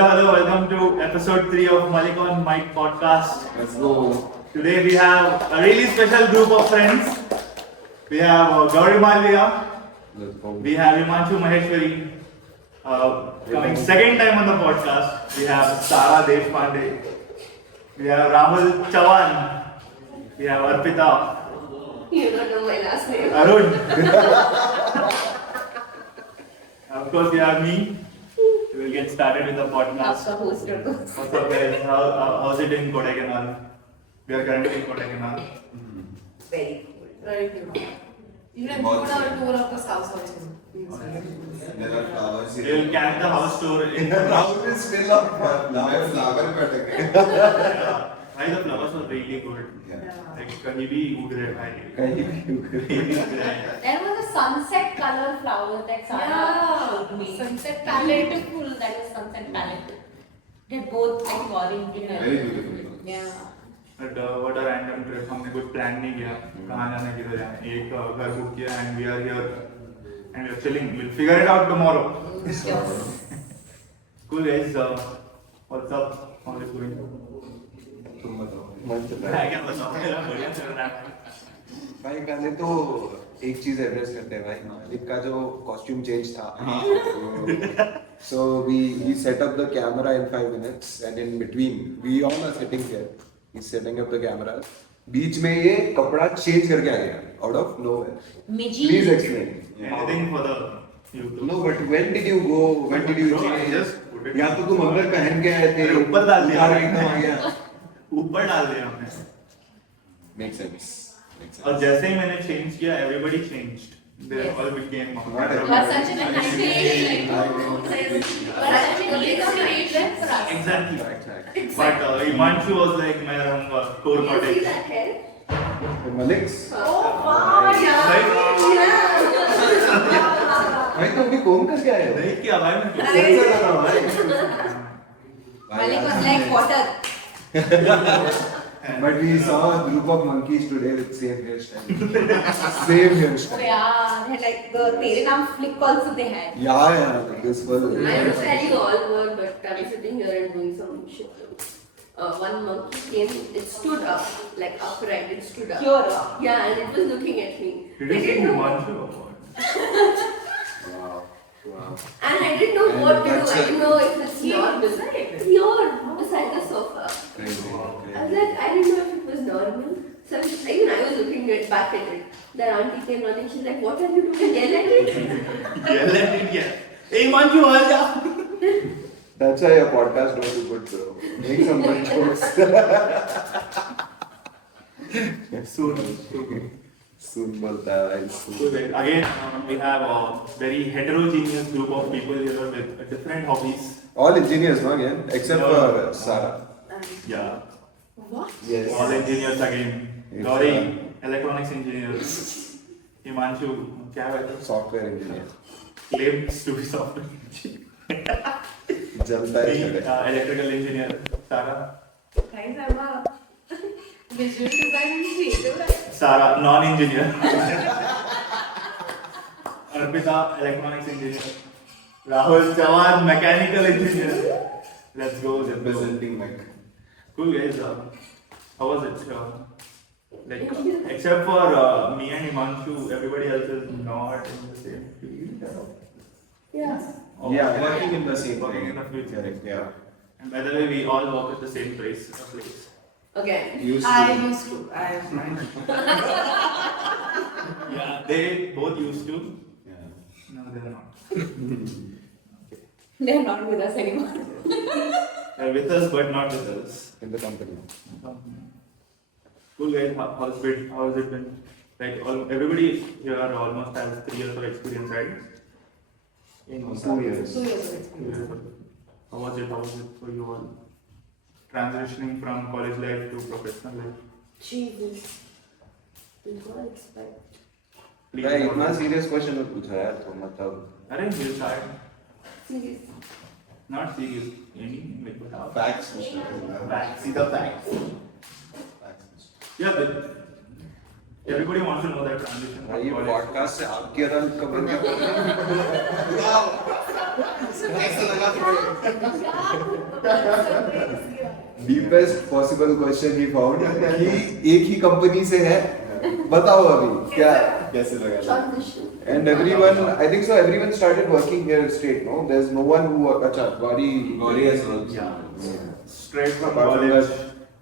hello, welcome to episode 3 of Malik on Mike podcast. Let's go. Today we have a really special group of friends. We have Gauri Malviya, Let's go. we have Himanshu Maheshwari, coming second time on the podcast. We have Sara Deshpande, we have Rahul Chavan, we have Arpita, You don't know my last name. Arun. Of course, we have me. We will get started with the podcast. आपका host कर दो. What's up guys? How's it in Kodaikanal? We are currently in Kodaikanal. Very cool. Very good. Even I put out a tour of this house also. There are flowers. We will catch the house tour in Rahul is still up. Flower Yeah. Why the flowers were really good. Yeah. Like कहीं भी उग रहे भाई. कहीं भी उग रहे. कहीं भी उग रहे हैं. There was a sunset color flower that Sara showed me. Sunset palette. Beautiful, that is sunset palette. They're both like orange in Very beautiful. Yeah. But what a random trip. हमने कुछ plan नहीं किया. कहाँ जाना किधर जाना. एक घर book किया and we are here and we are chilling. We'll figure it out tomorrow. Yes. Cool guys. What's up? How is it going? तुम बताओ. मैं क्या बताऊँ? मेरा बढ़िया चल रहा है. भाई पहले तो एक चीज एड्रेस करते हैं भाई. मालिक का जो कॉस्ट्यूम चेंज था. So we set up the camera in 5 minutes and in between we all are sitting here. He's setting up the camera. बीच में ये कपड़ा चेंज करके आ गया out of nowhere. Miji. Please explain. Anything for the YouTube. No, but when did you go? When did you No, I change? just put it- या तो तुम अंदर पहन के आए थे. अरे ऊपर डाल दिया. उतार एकदम आ गया. ऊपर डाल दिया हमने. Makes sense. Makes sense. और जैसे ही मैंने चेंज किया everybody changed. They Yes. all became What a- Was such an inspiration. But actually, it's a great trip for us. Exactly. Right. But Himanshu was like मैं रहूँगा core You see cottage. that hair? The Malik's. Oh, wow. Yeah. भाई तुम भी कोम करके आए हो. नहीं किया भाई मैंने. कैसा लगा भाई? Malik was like water. But we saw a group of monkeys today with same hairstyle. Same Oh hairstyle. yeah, they had like the Tere Naam flick also they had. Yeah, this was. I will tell you all word, but I'm sitting here and doing some shit. One monkey came, it stood up, like upright, it stood up. Pure. Yeah, and it was looking at me. Did you I see didn't know, Himanshu or what? Wow. Wow. and I didn't know And what to do. that's I didn't know if it's your beside the sofa. Crazy. I was like, I didn't know if it was normal. So even I was looking back at it. The auntie came running. She's like, "What are you doing? Yell at it." Yeah, let it get. Hey Himanshu, आ जा. That's why your podcast don't do good, bro. Make some good jokes. Soon. Soon बोलता है भाई. So again, we have a very heterogeneous group of people here with different hobbies. All engineers, no again, except for Sara. Yeah. What? Yes. All engineers again. It's, Gauri, electronics engineer. Himanshu, क्या है तो? Software engineer. Claims to be software engineer. जलता है चले. Electrical engineer. Sara. Guys, I'm a visual design and creative. Sara, non-engineer. Arpita, electronics engineer. Rahul Chavan, mechanical engineer. Let's go. Representing Mike. Cool guys. How was it? Like, except for me and Himanshu, everybody else is not in the same field. Yeah. Yeah, working in the same Working thing. in the field. Correct, yeah. And by the way, we all work at the same place. Okay. Used I to. used to. Yeah, they both used to. Yeah. No, they're not. They're not with us anymore. They're with us, but not with us. In the company. Cool guys, how's it been? Like everybody here almost has 3 years of experience, right? In 2 years. 2 years of experience. How was it for you all? Transitioning from college life to professional life. Jesus. What expect? Please भाई don't- इतना serious question मत पूछो यार तो मतलब अरे we'll start. Serious. Not serious. Any like बताओ. facts. Facts. See the facts. Yeah, but everybody wants to know that transition. from भाई ये college. पॉडकास्ट से आपकी अदम कब बन गया? कैसा लगा? Deepest possible question he found कि एक ही कंपनी से है, बताओ अभी क्या कैसे लगा? Transition. And everyone, I think so, everyone started working here straight, no? There's no one who, acha, Gauri has worked. Yeah. Straight from Apart from college. that,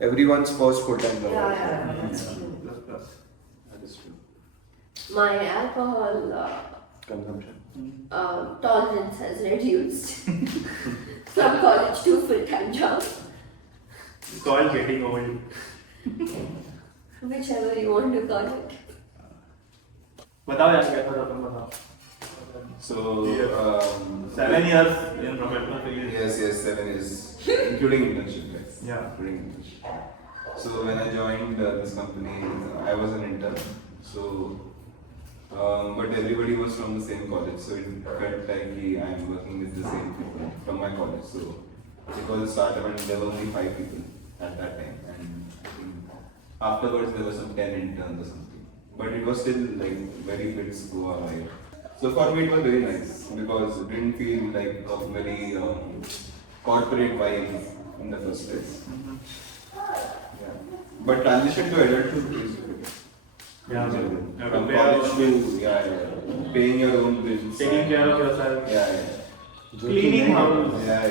everyone's first full-time job. Plus, plus. That is true. My alcohol Consumption. tolerance has reduced from college to full-time job, It's called getting old. whichever you want to call it. बताओ यार कैसा था तुम बताओ. So, 7 years in professional field. Yes, 7 years, including internship, guys. Yeah. Including internship. So when I joined this company, I was an intern. So, but everybody was from the same college, so it felt like I am working with the same people from my college. So it was a startup, and there were only 5 people at that time, and I think afterwards there were some 10 interns or something. But it was still like very big Goa vibe. So for me it was very nice because it didn't feel like a very corporate vibe in the first place. Yeah. But transition to adulthood is good. Yeah. From college to paying your own bills. Taking care of yourself. Yeah. Cleaning house. Yeah.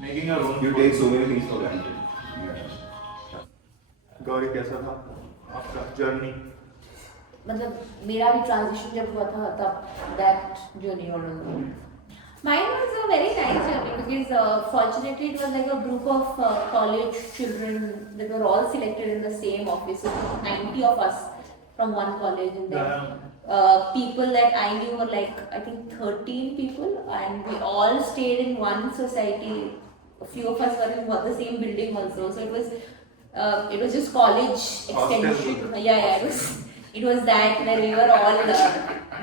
Making your own. You food. take so many things for granted. Yeah. Gauri कैसा था आपका journey? मतलब मेरा भी transition जब हुआ था तब दैट जर्नी और mine was a very nice journey because fortunately it was like a group of college children that were all selected in the same office. So 90 of us from one college, and then people that I knew were like I think 13 people, and we all stayed in one society. A few of us were in the same building also, so it was just college extension. Yeah, it was that where we were all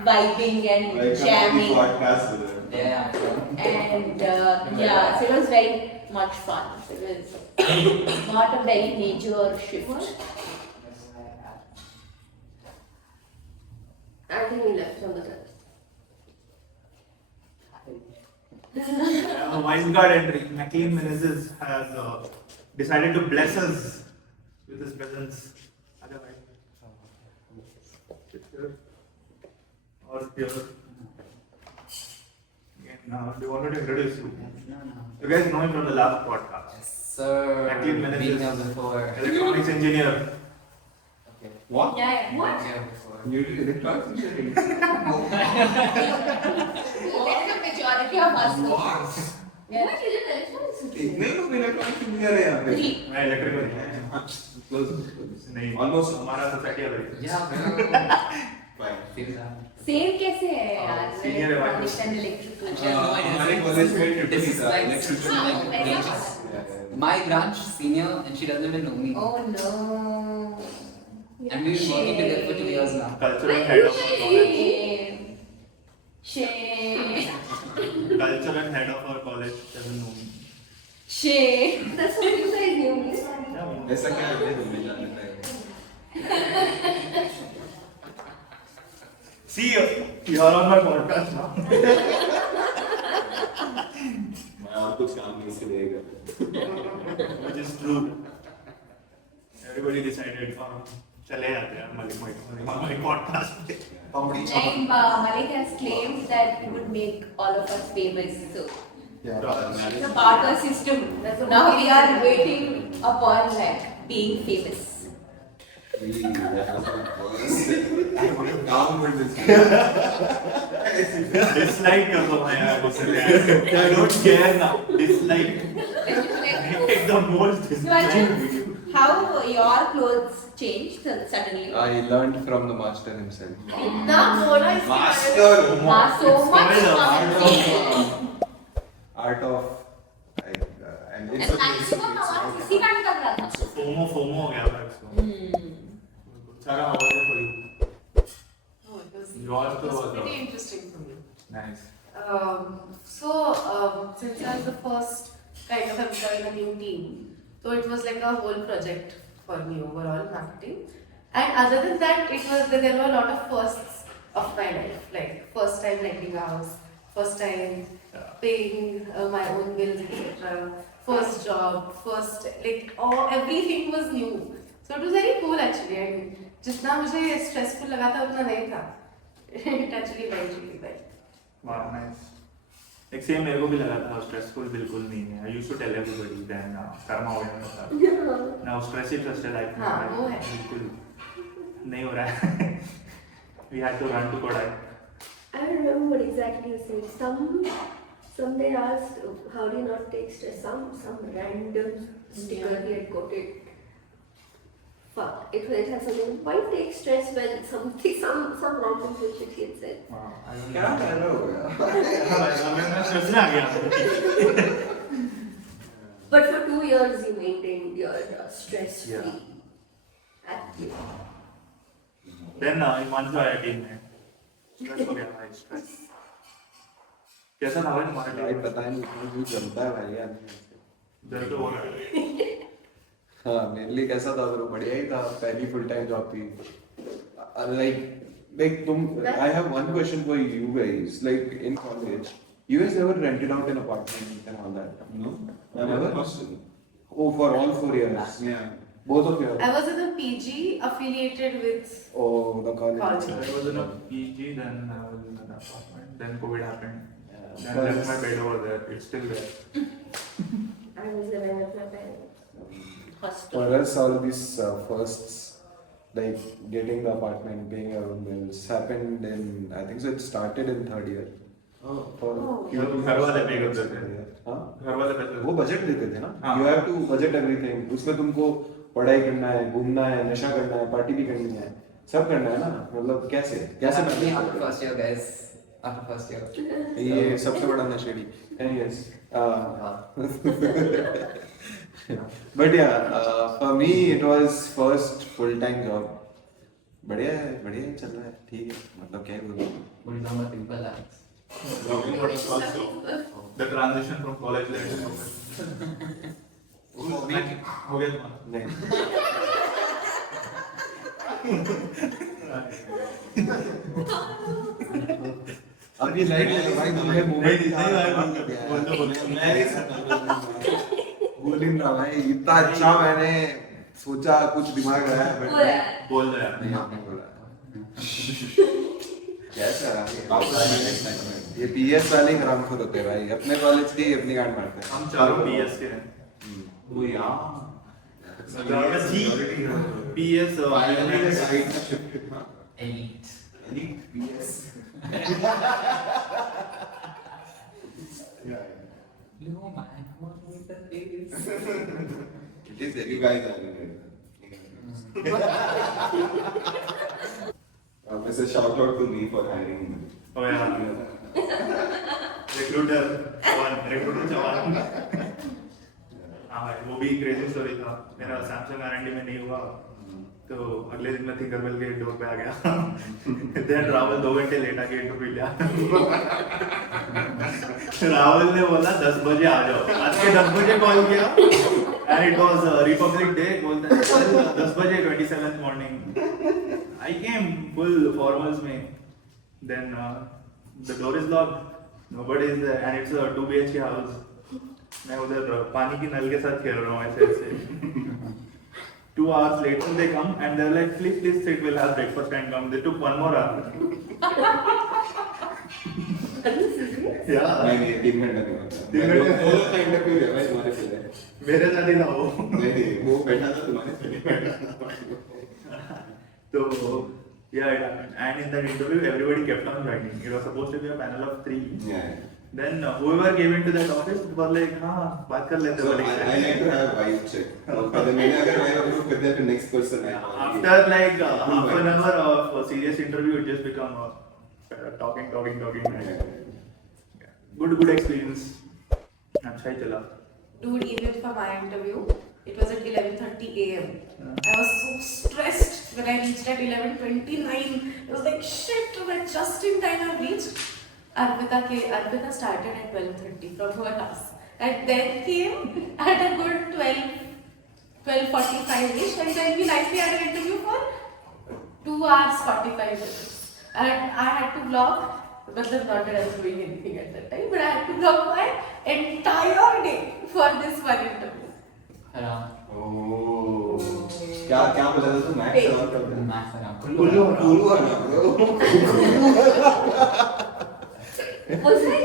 vibing and Like jamming. a podcast with her. And yeah, so it was very much fun. So it was not a very major shift. I think we left on the left. Wildcard entry. McLean Menezes has decided to bless us with his presence. Or here. Now, do you want me to introduce you? You guys know him from the last podcast. Sir, McLean been Menezes, here before. electronics engineer. Okay. What? Yeah, Been here before. You did electronics engineering? Let the majority of us know. What? Yeah. इतने लोग electronics engineer हैं यहाँ पे? Three. मैं electrical Close. नहीं Almost. हमारा society अलग है. Yeah, bro. Fine. Feel that. Same कैसे है यार? Senior है भाई. Electronics and electrical. हमारे कॉलेज में This ट्रिपल is था like electrician. Oh, very ages. much. My branch senior, and she doesn't even know me. Oh no. And we've been working together for 2 years now. Cultural head of our college. Shame. Cultural head of our college doesn't know me. Shame. That's what you guys knew me. ऐसा क्या करते हैं तुम्हें जानना है? See, you're on my podcast now. मैं और कुछ काम नहीं इसलिए करता. Which is true. Everybody decided, चले जाते हैं हमारे podcast पे. And Malik has claimed that it would make all of us famous. So it's a barter system. So now we are waiting upon like being famous. काम कर देते. Dislike कर दो भाई यार उसे. I don't care now. Dislike. Make the most So I dislike. just- how your clothes changed suddenly? I learned from the master himself. इतना बोला इसके Master. So much Spoiler. fun. Art of, and it's a Maximum आवाज इसी का निकल रहा था. FOMO हो गया था इसको. Sarah, how was it for you? Oh, it was, Yours it too was was pretty a- interesting for me. Nice. Since I was the first kind of employee in a new team, so it was like a whole project for me overall marketing. And other than that, there were a lot of firsts of my life, like first time renting a house, first time, Yeah. paying my own bills, etc. First job, first everything was new. So it was very cool actually. And जितना मुझे stressful लगा था उतना नहीं था. It actually went really well. Wow, nice. एक same मेरे को भी लगा था स्ट्रेसफुल बिल्कुल नहीं है. I used to tell everybody then Karma हो गया मेरा. Now stress like हाँ, वो है. बिल्कुल नहीं हो रहा है. We had to run to Kodak. I don't remember what exactly you said. Some they asked, how do you not take stress? Some random sticker he had quoted. Fuck, it had something. Why take stress when some random bullshit he had said? Wow, I don't क्या know. कह रहे हो यार? मैं stress में आ गया. But for 2 years you maintained your stress-free. Yeah. Active. Then Himanshu आया team में. Stress हो गया भाई stress. कैसा था भाई तुम्हारा भाई day? पता नहीं इतना दूर जमता है भाई यार. दर्द तो हो रहा है. हाँ मेरे लिए कैसा था तो बढ़िया ही था. पहली फुल टाइम जॉब थी. Like तुम I have one question for you guys. Like in college, you guys ever rented out an apartment and all that? No, Never? I'm a hostel. Oh, for all 4 years. Yeah. Both of you. I was in a PG affiliated with Oh, the college. College. I was in a PG, then I was in an apartment, then COVID happened. Yeah. Then I left my bed over there. It's still there. I was living with my parents. Hostel. For us, all these firsts, like getting the apartment, paying our own bills, happened in, I think so it started in 3rd year. Oh. For घर वाले pay करते थे. हाँ? घर वाले पैसे वो budget देते थे ना. हाँ. You have to budget everything. उसमें तुमको पढ़ाई करना है, घूमना है, नशा करना है, पार्टी भी करनी है, सब करना है ना. मतलब कैसे After manage first year, guys. After first year. ये सबसे बड़ा नशेड़ी. Anyways, but yeah, for me it was first full time job. बढ़िया ही चल रहा है. ठीक है. मतलब क्या ही बोलूं. What is our simple lives? Talking about us also. The transition from college life to हो गया तुम्हारा. नहीं. अभी लाइट ले लो भाई. तुमने मोमेंट बोल ही रहा भाई. इतना अच्छा मैंने सोचा कुछ दिमाग लगाया but बोला. बोल दो यार. नहीं आपने बोला. कैसा ये पीएस वाले ही हरामखोर होते हैं भाई. अपने कॉलेज के ही अपनी गांड मारते हैं. हम चारों PS के हैं. Oh yeah. PS Elite. Elite PS. No man, what was the face? It is You guys are in it. It's a shout out to me for hiring me. Oh yeah. Recruiter चवान. हाँ भाई वो भी crazy story था. मेरा Samsung R&D में नहीं हुआ तो अगले दिन मैं थिंकरवेल के डोर पे आ गया. देन राहुल 2 घंटे लेट आके इंटरव्यू लिया. राहुल ने बोला 10 बजे आ जाओ. आज के 10 बजे कॉल किया and it was Republic day. बोलता है 10 बजे 27th morning. I came full formals में. Then the door is locked. Nobody is there and it's a 2 BHK house. मैं उधर पानी की नल के साथ खेल रहा हूँ ऐसे ऐसे. 2 hours later they come and they're like, please sit, we'll have breakfast and come. They took 1 more hour. Yeah. नहीं 3 घंटे नहीं होता. 3 घंटे? वो का इंटरव्यू है भाई तुम्हारे से. मेरे साथ ही था वो. नहीं वो बैठा था तुम्हारे से. So yeah, it happened. And in that interview, everybody kept on joining. It was supposed to be a panel of 3. Yeah. Then whoever came into that office was like, हाँ बात कर लेते So हैं. I like to have vibe check. पहले मैंने अगर मैं approve कर दिया तो next person है. After like half an hour of a serious interview, it just become talking. Good experience. अच्छा ही चला. dude, even for my interview, it was at 11:30 a.m. I was so stressed when I reached at 11:29. I was like, shit, but just in time I reached. Arpita started at 12:30 from her house. And then came at a good 12:45ish, and then we nicely had an interview for 2 hours 45 minutes. And I had to vlog Not that I was doing anything at that time, but I had to come my entire day for this one interview. Haram. Oh. क्या बोला था तू max और कब Max haram. Kullu Kullu है ना bro. Was I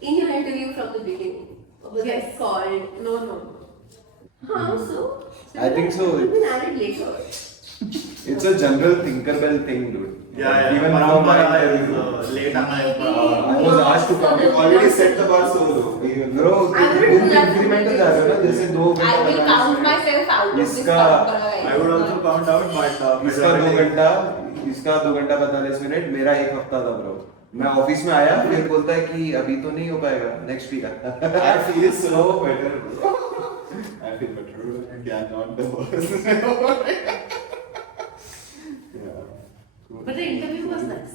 in your interview from the beginning? Or was I Yes. called? No. Huh, so? I think so. You've been added later. It's a general Tinkerbell thing, dude. Yeah. Even now, Parampara is my late on my I was asked to come. You already set the bar so low. Bro, I'm gonna do that. incremental जा रहे हो ना, जैसे 2 I will count myself out of this इसका- number, guys. I would also count out, but इसका 2 घंटा 45 minute, मेरा 1 हफ्ता था ब्रो. मैं ऑफिस में आया, फिर बोलता है कि अभी तो नहीं हो पाएगा, नेक्स्ट वीक आता. I feel so better, bro. I feel better. Yeah, not the worst. Yeah. Cool. But the interview was nice.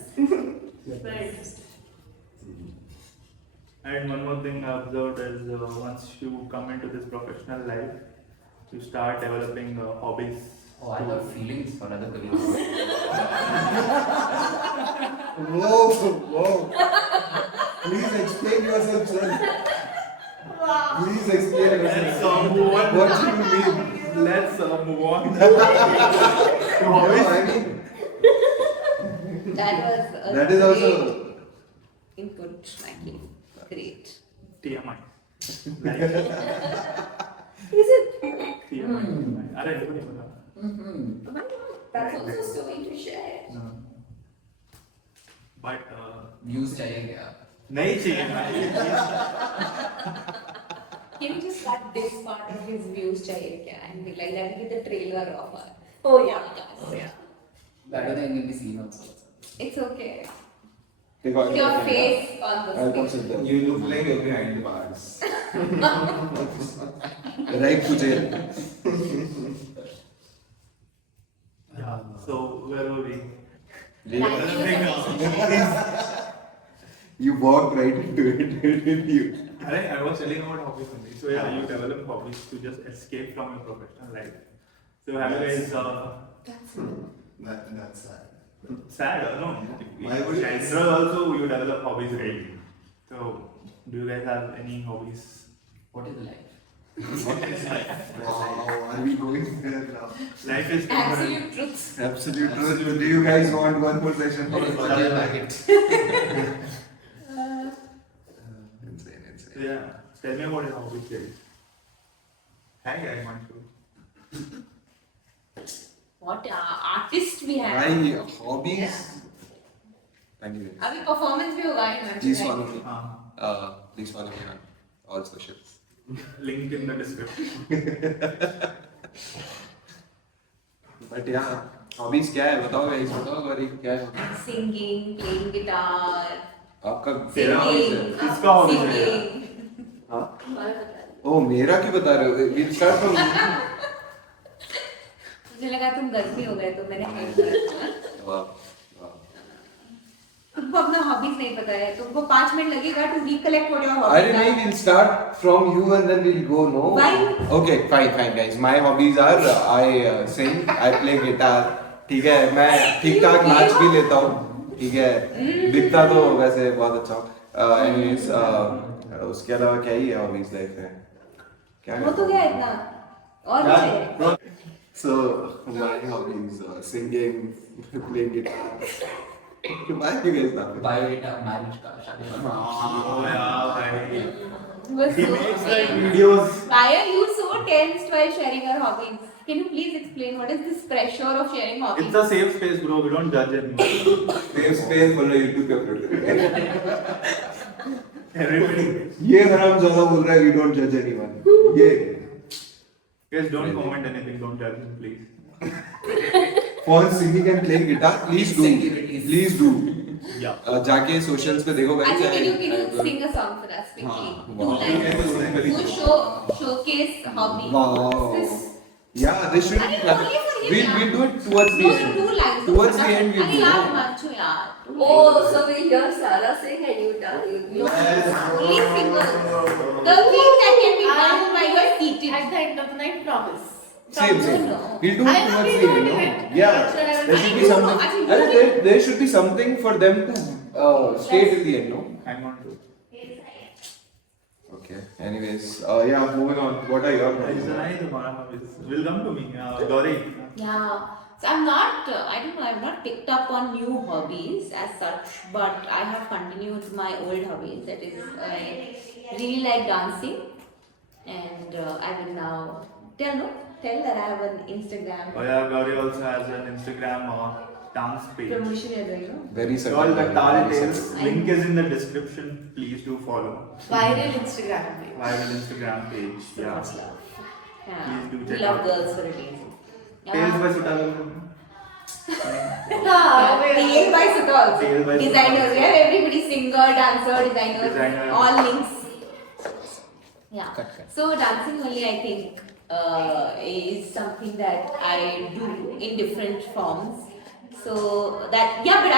Very interesting. And one more thing I observed is once you come into this professional life, you start developing hobbies. Oh, I got feelings for other colleagues. Whoa. Please explain yourself, son. Please explain Let's yourself. move on. What do you mean? Let's move on. No, I mean, That was a that is also. great input, Mikey. Great. TMI. Is it? TMI. अरे इनको नहीं पता. Why not? That's also a story to share. No. But Views चाहिए क्या? नहीं चाहिए भाई. Can you just cut this part of his views चाहिए क्या? And be like that will be the trailer of our Oh, yeah. podcast. Yeah. That other thing will be seen also. It's okay. Take Put your face on the I'll come screen. sit there. You look like you're behind the bars. Right to jail. Yeah. So where were we? You walked right into it, didn't you? I was telling about hobbies only. So yeah, you develop hobbies to just escape from your professional life. So have you guys That's sad. sad? No. Why would you- In general also you develop hobbies, right? So do you guys have any hobbies? What is life? Wow, are we going there now? Life is Absolute truths. Absolute truth. Do you guys want one more session? Insane. So yeah, tell me about your hobbies, guys. Hi, I want to. What artist we have? My hobbies. Thank you. अभी performance भी होगा ये Please follow me. हाँ. Please follow me on all socials. Link in the description. But yeah, hobbies क्या है? बताओ guys, बताओ गौरी क्या है? Singing, playing guitar, आपका तेरा hobbies है? किसका hobbies है? singing. हाँ? तुम्हारा पता नहीं. ओ मेरा क्यों बता रहे हो? We'll start from. मुझे लगा तुम गलती हो गए तो मैंने हेल्प कर दिया. वाह. तुमको अपना हॉबीज नहीं पता है. तुमको 5 मिनट लगेगा to recollect what your अरे hobbies नहीं, are. we'll start from you and then we'll go. No. Why? Okay, fine, guys. My hobbies are I sing, I play guitar. ठीक है, मैं ठीक ठाक नाच भी लेता हूँ. ठीक है, दिखता तो वैसे बहुत अच्छा हूँ. Anyways, उसके अलावा क्या ही है hobbies life में? क्या वो तो क्या इतना और क्या? कुछ है? So my hobbies are singing, playing guitar. Why you guys laughing? Biodata, marriage का, शादी का. Oh yeah, भाई. Was He so makes like tense. videos. Why are you so tense while sharing your hobbies? Can you please explain what is this pressure of sharing hobbies? It's a safe space, bro. We don't judge anyone. Safe space बोल रहा YouTube पे upload करेंगे. Everybody. ये हराम ज़्यादा बोल रहा है we don't judge anyone. ये Guys, don't comment anything. Don't judge him, please. for singing and playing guitar, please do. Sensitivities. Please do. Yeah. जाके socials पे देखो guys. Actually, can you sing a song for us quickly? हाँ, Two wow. lines. Okay, To showcase hobby. Wow. This. Yeah, this should. अरे only for him, We'll yeah. do it towards the No, end. 2 lines. Towards the end we'll अरे do. यार मानचो यार. Oh, so we hear Sarah sing and you dance. No, only singers. The thing that can be done by your seated. At the end of the night, promise. Same. He'll do I it will towards be the doing end, it. no? Yeah. Actually, There should be I something. think There should be something for them to stay till the end, no? Hang on to. Okay. Anyways, yeah, moving on. What are your Is hobbies? will come to me. Gauri. Yeah. So I'm not, I don't know, I've not picked up on new hobbies as such, but I have continued my old hobbies. That is, I really like dancing, and I will now tell that I have an Instagram Oh yeah, Gauri also has an Instagram dance page. promotion you're doing, no? Very It's called the subtle. Tall very Tales. subtle. Link is in the description. Please do follow. Viral Instagram page. Viral Instagram page. So Yeah. much love. Yeah. Please do We check love out. girls for a reason. Tales by Sutalo. Yeah, Tail by Sutals. Tail by Designers, Sutals. yeah, everybody singer, dancer, designer, Designer. all links. Yeah. Cut. So dancing only, I think, is something that I do in different forms. So that, yeah, but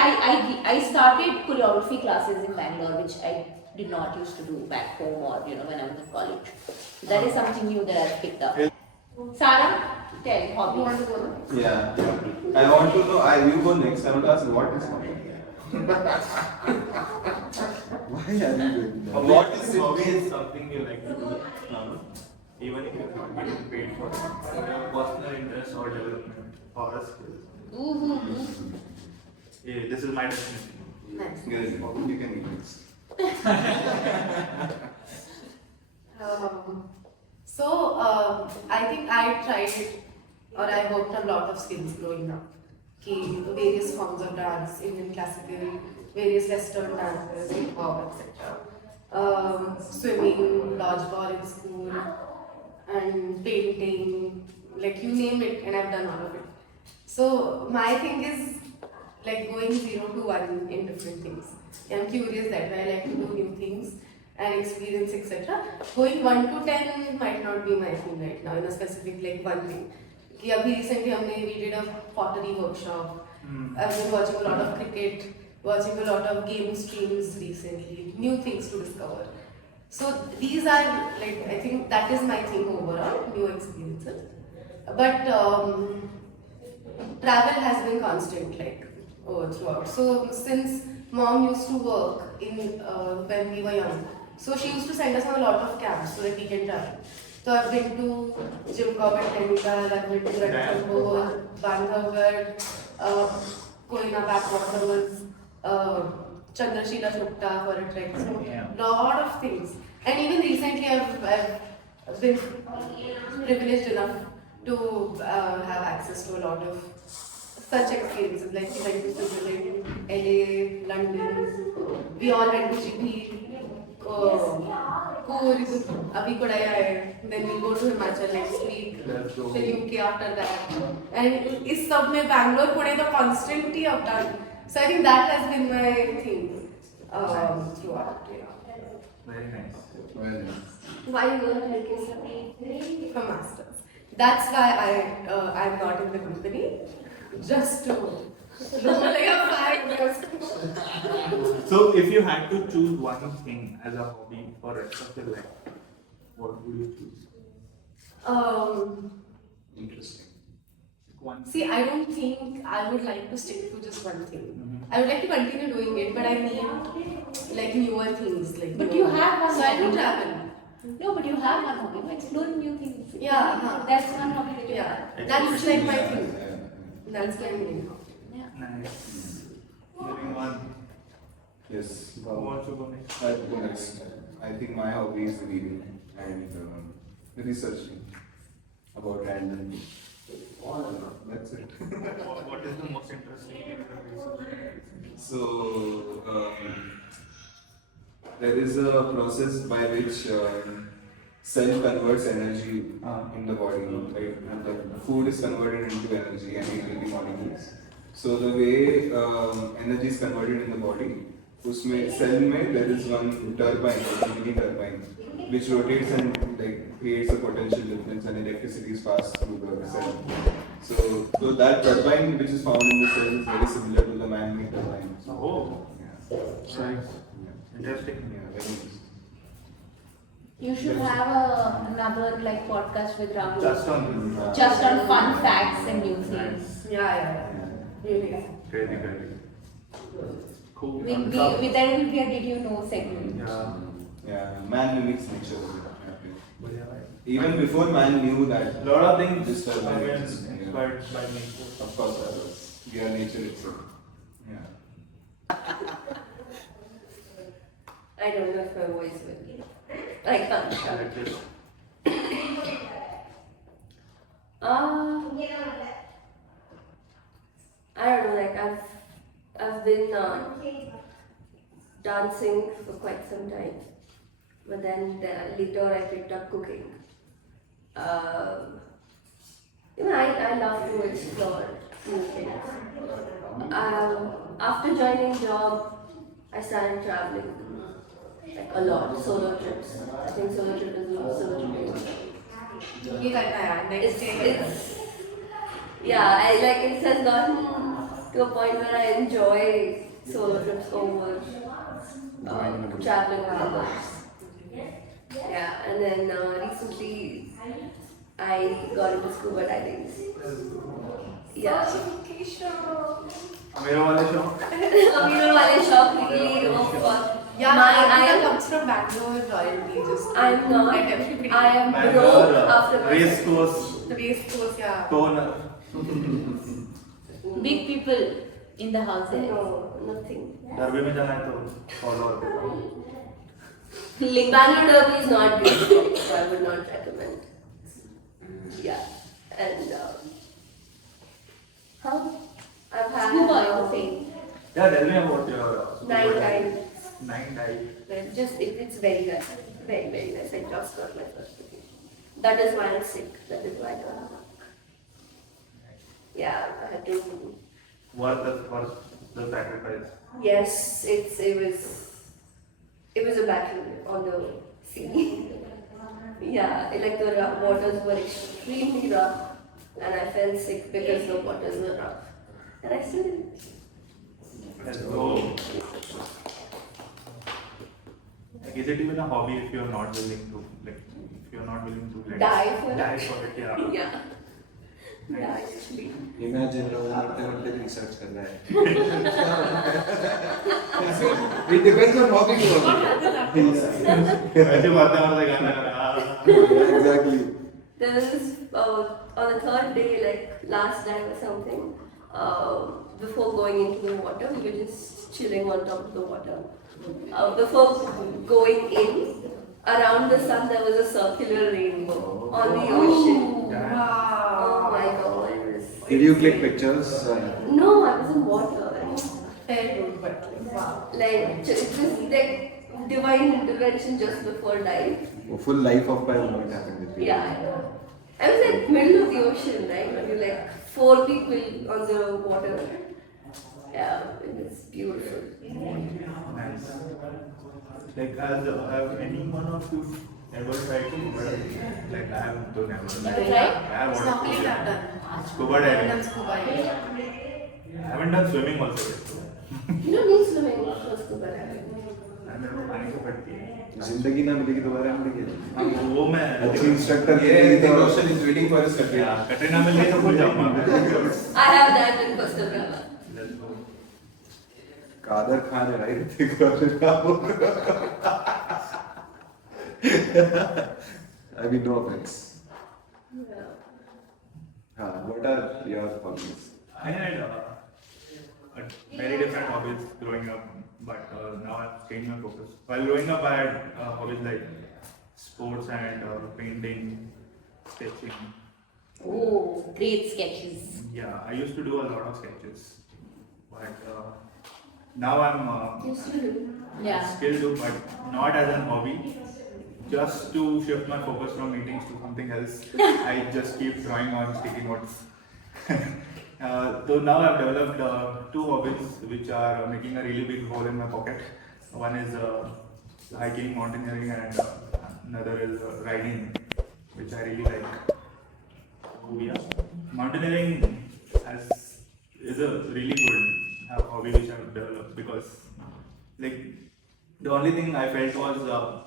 I started choreography classes in Bangalore, which I did not used to do back home or when I was in college. So that is something new that I've picked up. Sarah, tell You hobby. want to go now? Yeah. I want to know, you go next. I want to ask what is hobby? Why are you doing that? What is it? Hobby is something you like to do, even if you're not getting paid for it. Your personal interest or development or a skill. Yeah, this is my definition. Nice. Yes, you can eat next. I think I tried it, or I worked on a lot of skills growing up. Okay, various forms of dance, Indian classical, various Western dances, hip hop, etc. Swimming, dodgeball in school, and painting, like you name it, and I've done all of it. So my thing is like going 0 to 1 in different things. I'm curious that way. I like to do new things and experience, etc. Going 1 to 10 might not be my thing right now in a specific like one thing. कि अभी recently we did a pottery workshop. I've been watching a lot of cricket, watching a lot of game streams recently, new things to discover. So these are like, I think that is my thing overall, new experiences. But travel has been constant like throughout. So since mom used to work in when we were young, so she used to send us on a lot of camps so that we can travel. So I've been to Jim Corbett Nainital, I've been to Ranthambore, Bandhavgarh, Koina backwaters, Chandrashila Chopta for a trek. So lot of things. And even recently I've been privileged enough to have access to a lot of such experiences. Like we went to Switzerland, LA, London. We all went to GP. Abhi Kodaya hai. Then we'll go to Himachal next week. Then UK after that. And is sab mein Bangalore, Pune the constant he I've done. So I think that has been my thing throughout. Yeah. Very nice. Well, Why you are like this? For masters. That's why I'm not in the company. Just to look like a fag. So, if you had to choose one thing as a hobby for rest of your life, what would you choose? interesting. One. See, I don't think I would like to stick to just one thing. I would like to continue doing it, but I need like newer things. Like But you have one so I do hobby. travel. No, but you have one hobby. Exploring new things. Yeah, That's one hobby that you Yeah, have. that's like my thing. Yeah. That's my main hobby. Yeah. Nice. Moving on. Yes. Who wants to go next? I'll go next. I think my hobby is reading and researching about random. That's it. What is the most interesting thing you have researched? So there is a process by which cell converts energy in the body. Right? And the food is converted into energy and utility molecules. So the way energy is converted in the body, उसमें cell में there is one turbine, like a mini turbine, which rotates and like creates a potential difference and electricity is passed through the cell. So that turbine which is found in the cell is very similar to the man-made turbine. Oh, Yeah. nice. Interesting. Yeah, very nice. You should have another like podcast with Rahul. Just on this. Just on fun facts and new things. Yeah. Really. Crazy. Cool. With there will be a did you know segment. Yeah. Yeah, man mimics nature. But yeah, right. Even before man knew that, Lot of things Just are by been nature. inspired by nature. of course, that was, we are nature itself. Yeah. I don't know if my voice will. I can't shout. Like this. I don't know, like I've been dancing for quite some time, but then later I picked up cooking. Even I love to explore new things. After joining job, I started traveling like a lot, solo trips. I think solo trip is solo trip. It has gotten to a point where I enjoy solo trips over traveling with others. Yeah, and then recently I got into scuba diving. Yeah. मेरा वाला शौक Amir wale shop really of Yeah, I Arpita am comes from Bangalore royalty. Just I'm not. Let everybody I am broke Bangalore, after my race course the race course, yeah. corner. Big people in the house. No, nothing. Derby में जाना है तो follow. Bangalore Derby is not good, so I would not recommend. Yeah, and I've had Scuba, you're saying. Yeah, tell me about your 9 times. 9 times. It's very nice, very nice. I just got my first booking. That is why I'm sick. That is why I don't work. Yeah, I had to. Worth the sacrifice. Yes, it was a battle on the sea. Yeah, like the waters were extremely rough, and I felt sick because the waters were rough, and I still didn't. Let's go. Like, is it even a hobby if you're not willing to like Die for it? Die for it, yeah. Yeah. Yeah, actually. Imagine करते research कर रहा है. It depends on hobby to hobby. ऐसे मारते गाना. Exactly. There was on the third day, like last night or something, before going into the water, we were just chilling on top of the water. Before going in, around the sun there was a circular rainbow on the ocean. Oh my god. It was... Did you click pictures? No, I was in water. Fair good, but wow. Like, just like divine intervention just before dive. Full life of my moment happened with you. Yeah, I know. I was like middle of the ocean, right? When you're like 4 people on the water. Yeah, it was beautiful. Nice. Like, have any one of you ever tried to like I have done never. You tried? I have Snorkeling I've done. Scuba I've diving. done scuba diving. I haven't done swimming also yet. You don't need swimming for scuba diving. मेरे को पानी से फटती है. जिंदगी ना मिलेगी दोबारा मिलेगी. वो मैं अच्छी इंस्ट्रक्टर Yeah, मिलेगी the तो ocean is waiting for us. Yeah, Katrina मिल गई तो भूल जाऊंगा मैं. I have that in Costa Brava. Let's go. Kader Khan है राइट ऋतिक रोशन का. I mean no offense. Yeah. What are your hobbies? I had a very different hobbies growing up, but now I've changed my focus. While growing up, I had hobbies like sports and painting, sketching. Oh, great sketches. Yeah, I used to do a lot of sketches, but now I'm Used to do. Yeah. still do, but not as an hobby. Just to shift my focus from meetings to something else, I just keep drawing on sticky notes. So now I've developed 2 hobbies which are making a really big hole in my pocket. One is hiking, mountaineering, and another is riding, which I really like. So yeah, mountaineering is a really good hobby which I've developed because like The only thing I felt was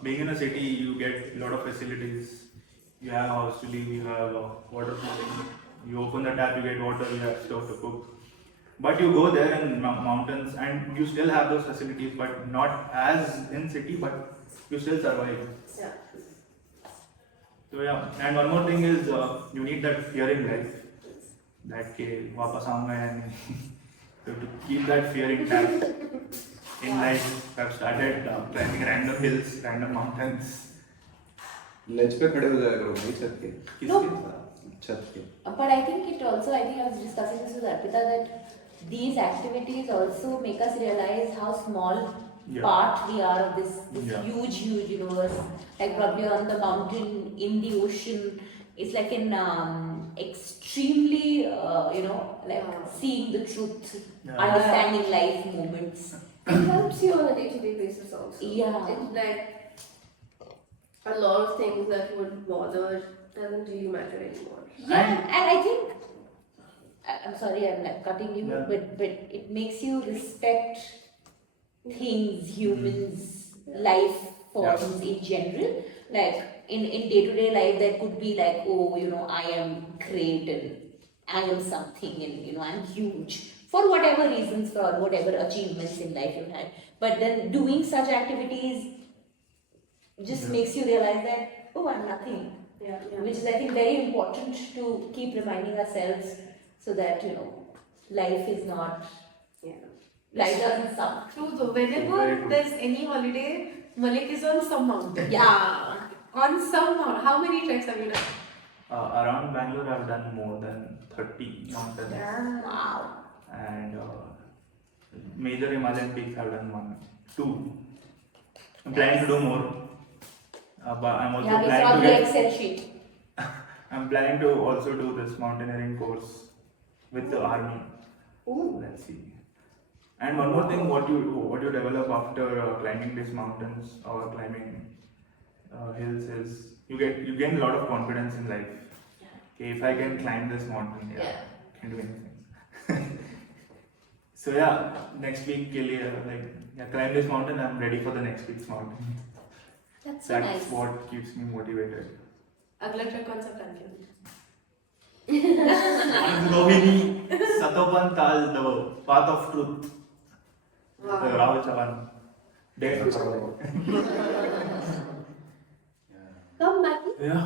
being in a city, you get a lot of facilities. You have house to live, you have water flowing. You open the tap, you get water, you have stuff to cook. But you go there in mountains and you still have those facilities, but not as in city, but you still survive. Yeah. So yeah, and one more thing is you need that fear in life. That ke वापस आऊंगा या नहीं. So to keep that fear intact in life, I've started climbing random hills, random mountains. लेज पे खड़े हो जाया करो भाई छत के. No. छत के. But I think it also, I think I was discussing this with Arpita, that these activities also make us realize how small Yeah. part we are of this Yeah. huge universe. Like probably on the mountain, in the ocean, it's like an extremely, like Yeah. seeing the truth, Yeah. understanding life moments. It helps you on a day-to-day basis also. Yeah. It's like a lot of things that would bother doesn't really matter anymore. Yeah, and I think, I'm sorry, I'm like cutting you, Yeah. but it makes you respect things, humans, life forms in general. Like in day-to-day life, there could be like, oh, I am great and I am something and I'm huge for whatever reasons, for whatever achievements in life you had. But then doing such activities just makes you realize that, oh, I'm nothing. Yeah. Which is, I think, very important to keep reminding ourselves so that, life is not, Yeah. life doesn't suck. True though, whenever Very true. there's any holiday, Malik is on some mountain. Yeah. On some mountain. How many treks have you done? Around Bangalore, I've done more than 30 mountains. Wow. And major Himalayan peaks I've done 2. I'm planning to do more. But I'm also Yeah, we saw planning to the get. Excel sheet. I'm planning to also do this mountaineering course with the army. Ooh. Let's see. And one more thing, what you develop after climbing these mountains or climbing hills is you gain a lot of confidence in life. Okay, if I can climb this mountain, I can do anything. So yeah, next week ke liye, climb this mountain. I'm ready for the next week's mountain. That's so That's nice. what keeps me motivated. अगला track कौन सा plan किया? Rohini, Satopan Tal, the path of truth. Wow. The Rahul Chavan. Dead. Come, Maggie. Yeah.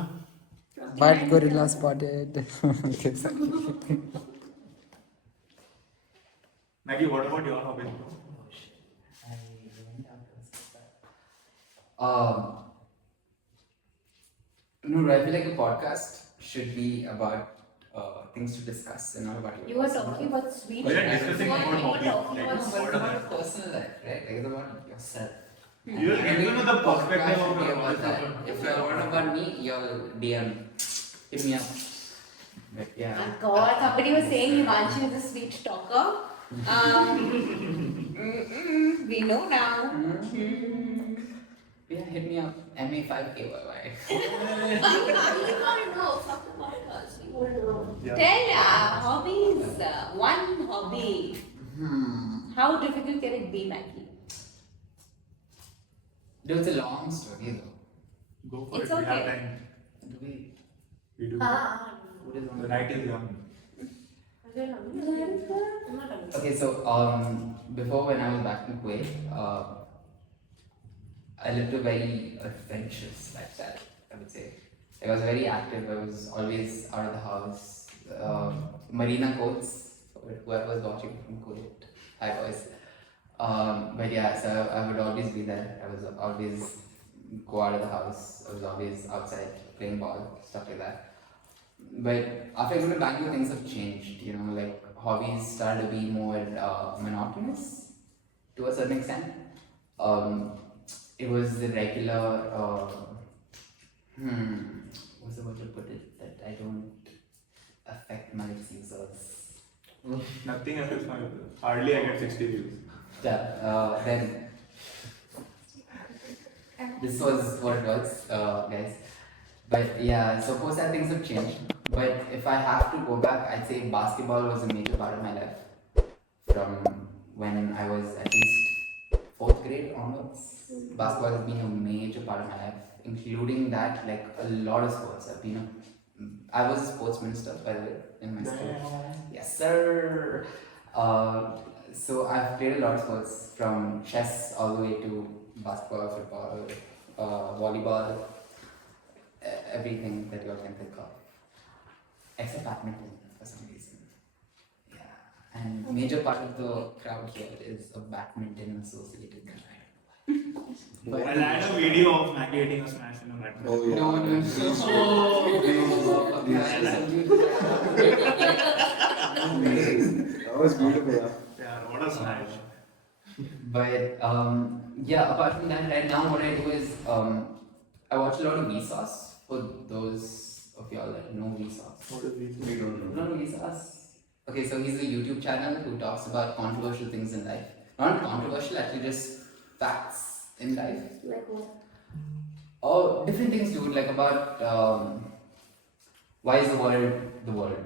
White gorilla spotted. Okay, sorry. Maggie, what about your hobby? No, I feel like a podcast should be about things to discuss and not about You were talking about sweet. We are discussing You were about hobby. talking Like, about It's what are about personal life, right? Like it's about yourself. You'll get to know the perspective Podcast of should be the about that. If you want about me, you'll DM. Hit me up. But yeah. Oh God, somebody was saying Himanshu is a sweet talker. We know now. Yeah, hit me up. MA5KYY. You want to know, fuck the podcast. You want to know. Yeah. Tell hobbies, one hobby. How difficult can it be, Maggie? Dude, it's a long story though. Go for It's it. We have okay. time. Do we? We do. What is The night is young. Okay, so before when I was back in Kuwait, I lived a very adventurous lifestyle, I would say. I was very active. I was always out of the house. Marina courts, for whoever was watching from Kuwait. Hi boys. But yeah, so I would always be there. I was always go out of the house. I was always outside playing ball, stuff like that. But after I moved to Bangalore, things have changed. Like hobbies started to be more monotonous to a certain extent. It was the regular, what's the word to put it, that I don't affect my users. Nothing affects my. Hardly I get 60 views. Yeah, then this was what it was, guys. But yeah, so post that things have changed. But if I have to go back, I'd say basketball was a major part of my life from when I was at least fourth grade onwards, basketball has been a major part of my life, including that, like a lot of sports. I was a sports minister, by the way, in my school. Yes, sir. So I've played a lot of sports, from chess all the way to basketball, football, volleyball, everything that you all can think of, except badminton for some reason. Yeah, and major part of the crowd here is a badminton associated crowd. I'll add a video of Maggie hitting a smash in a badminton. Oh yeah. No, no, That was beautiful. Yeah. Yeah, what a smash. But yeah, apart from that, right now what I do is I watch a lot of Vsauce. For those of y'all that know Vsauce. What is this? We don't know. No, Vsauce. Okay, so he's a YouTube channel who talks about controversial things in life. Not controversial, actually just facts in life. Like what? Oh, different things, dude. Like about why is the world the world?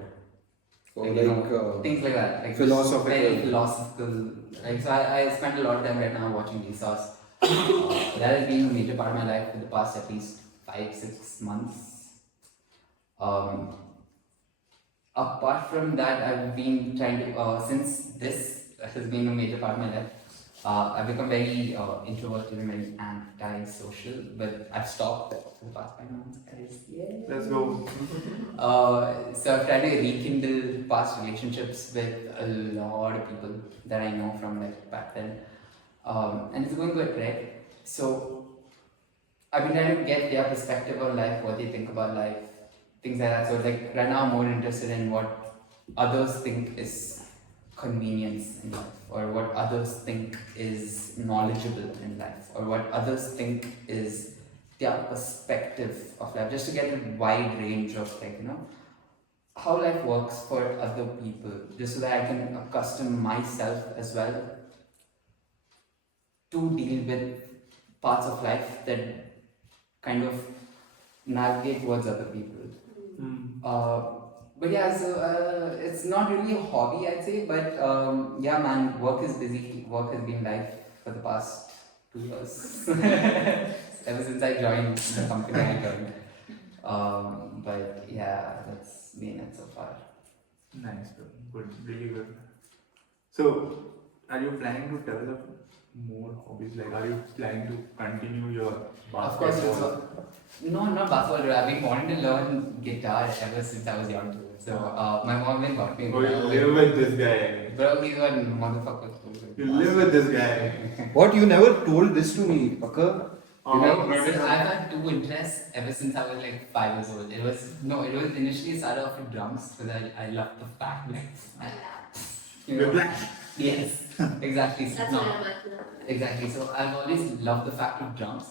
Or Like, you know, like things like that. Like philosophical. Very philosophical. Like so, I spend a lot of time right now watching Vsauce. That has been a major part of my life for the past at least 5-6 months. Apart from that, I've been trying to since this has been a major part of my life. I've become very introverted and very anti-social, but I've stopped for the past 5 months, guys. Yeah. Let's go. So I've tried to rekindle past relationships with a lot of people that I know from like back then, and it's going good, right? So I've been trying to get their perspective on life, what they think about life, things like that. So like right now, I'm more interested in what others think is convenience in life, or what others think is knowledgeable in life, or what others think is their perspective of life, just to get a wide range of like, you know, how life works for other people, just so that I can accustom myself as well to deal with parts of life that kind of navigate towards other people. But yeah, so it's not really a hobby, I'd say, but yeah, man, work is busy. Work has been life for the past 2 years. Ever since I joined the company I joined. But yeah, that's been it so far. Nice, bro. Good, really good. So, are you planning to develop more hobbies? Like, are you planning to continue your Of course, basketball? no, not basketball. I've been wanting to learn guitar ever since I was young too. So my mom then got me. Oh, you live with this guy. Bro, he's one motherfucker. You live with this guy. What, you never told this to me, Pakka? Oh, So I've had 2 interests ever since I was like 5 years old. It was initially started off with drums because I loved the fact like you know, Whiplash. yes, exactly. That's No, what I'm at now. exactly. So I've always loved the fact of drums,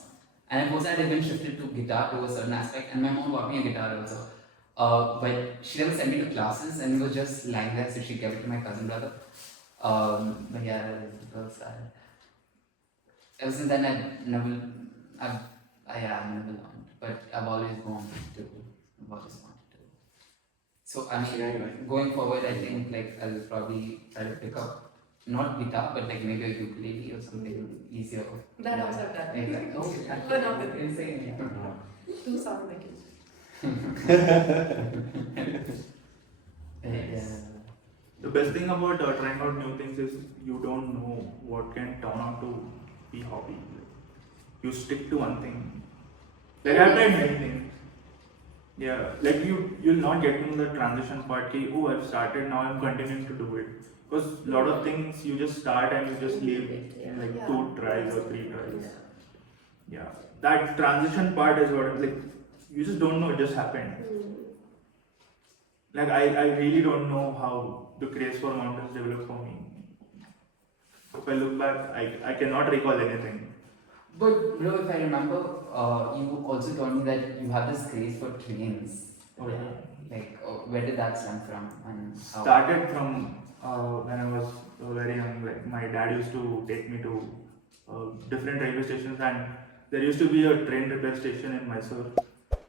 and I was I even shifted to guitar to a certain aspect, and my mom bought me a guitar also. But she never sent me to classes, and it was just lying there, so she gave it to my cousin brother. But yeah, it was sad. Ever since then, I've never learned, but I've always wanted to. I've always wanted to. So I mean, going forward, I think like I'll probably try to pick up not guitar, but like maybe a ukulele or something easier. That also I've done. Exactly. Oh, But not with this. insane. Do sound like it. Yeah. The best thing about trying out new things is you don't know what can turn out to be hobby. You stick to one thing. Like I've tried many things. Yeah, like you'll not get to the transition part. Ki, oh, I've started now. I'm continuing to do it. Because a lot of things you just start and you just leave in like Yeah. 2 tries or 3 tries. Yeah, that transition part is what like you just don't know. It just happened. Like I really don't know how the craze for mountains developed for me. If I look back, I cannot recall anything. But bro, if I remember, you also told me that you have this craze for trains. Oh, yeah. Like, where did that stem from? And how? Started from when I was very young. Like my dad used to take me to different railway stations, and there used to be a train repair station in Mysore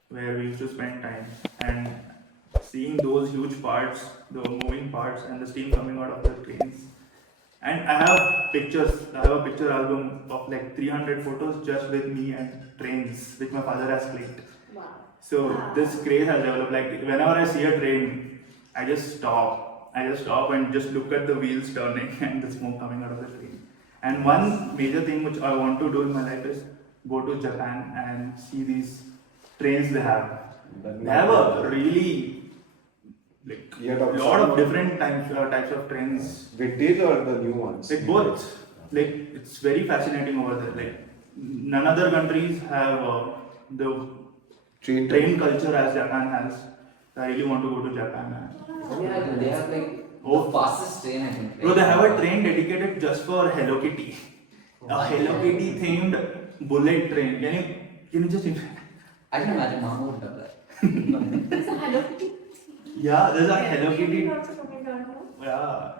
where we used to spend time. And seeing those huge parts, the moving parts, and the steam coming out of the trains, And I have pictures. I have a picture album of like 300 photos just with me and trains, which my father has clicked. Wow. So this craze has developed. Like whenever I see a train, I just stop. I just stop and just look at the wheels turning and the smoke coming out of the train. And one major thing which I want to do in my life is go to Japan and see these trains they have. They have a really like You're talking lot of about- different types of trains. Vintage or the new ones? Like both. Like it's very fascinating over there. Like none other countries have the train culture as Japan has. I really want to go to Japan. Yeah, they have like Oh. the fastest train, I think. Bro, they have a train dedicated just for Hello Kitty. A Hello Kitty themed bullet train. Can you just imagine? I can imagine Mama would have that. It's a Hello Kitty. Yeah, there's a Hello Kitty Kitty. also coming down now. Yeah.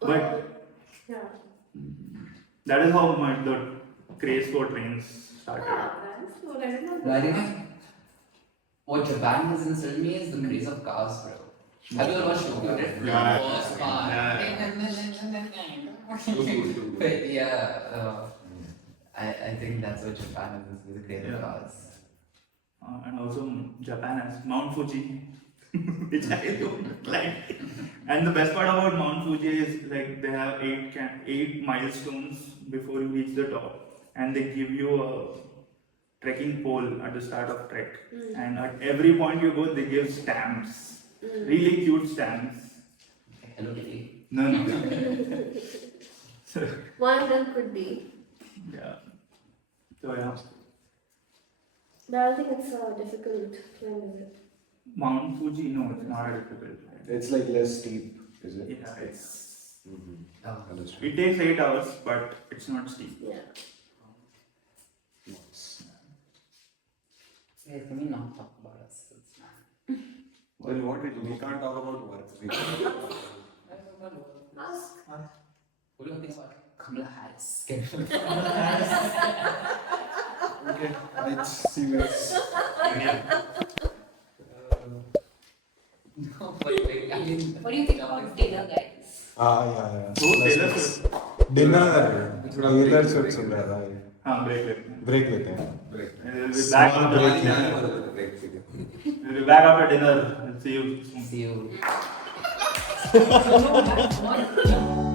But Yeah. that is how much the craze for trains started. That's cool. I didn't know No, I that. think what Japan has instilled me is the craze of cars, bro. Have you ever watched Tokyo Drift? Yeah. First part. But yeah, I think that's what Japan is the craze of Yeah. cars. And also Japan has Mount Fuji, which I don't like. And the best part about Mount Fuji is like they have eight milestones before you reach the top, and they give you a trekking pole at the start of trek. And at every point you go, they give stamps, really cute stamps. Hello Kitty. No. So, One of them could be. yeah. So yeah, But I think it's difficult to climb, is it? Mount Fuji. No, it's not a difficult. It's like less steep, is it? Yeah, it's. Oh. Understood. It takes 8 hours, but it's not steep. Yeah. Hey, can we not talk about ourselves, man? Well, what we can't talk about work. What do you think about Kamala Harris? Okay, let's see what's. No, but wait, I mean, What do you think about dinner, guys? Yeah. So Taylor Swift. Dinner Taylor Swift सुन रहा था हाँ break लेते break लेते हैं हैं We'll be back after break dinner. We'll be back after dinner. See you soon. see you. No, that's not.